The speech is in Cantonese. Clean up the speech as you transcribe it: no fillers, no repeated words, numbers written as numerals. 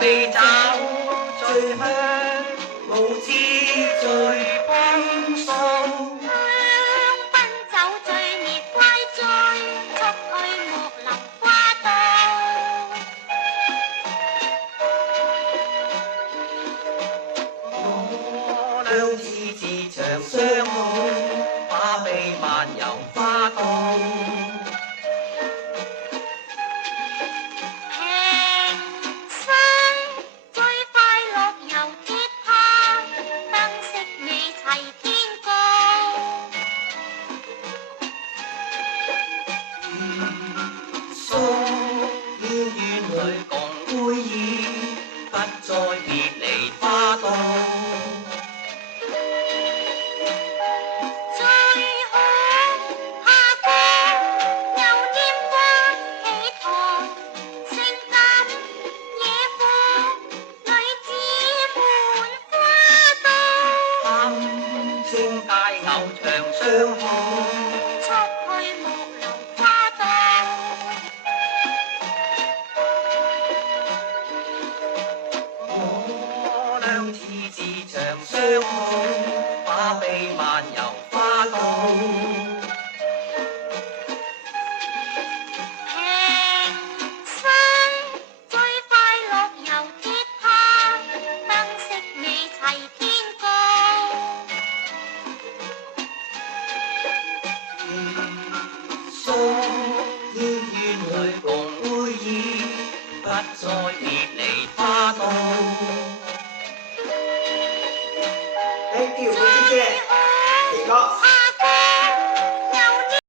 美酒最香，無知最風騷。香檳酒醉烈怪罪，速去莫林花道。我倆自長相好，把臂漫遊花道。共會議，不再別離花道。最好下課又拈花喜堂，性感野貨女子滿花道。堪稱大牛場相好，速去木林花道。我倆自長相好，把臂漫遊花道。平生最快樂遊鐵塔，燈飾美齊天高。疏邀院裏共會議，不再別離。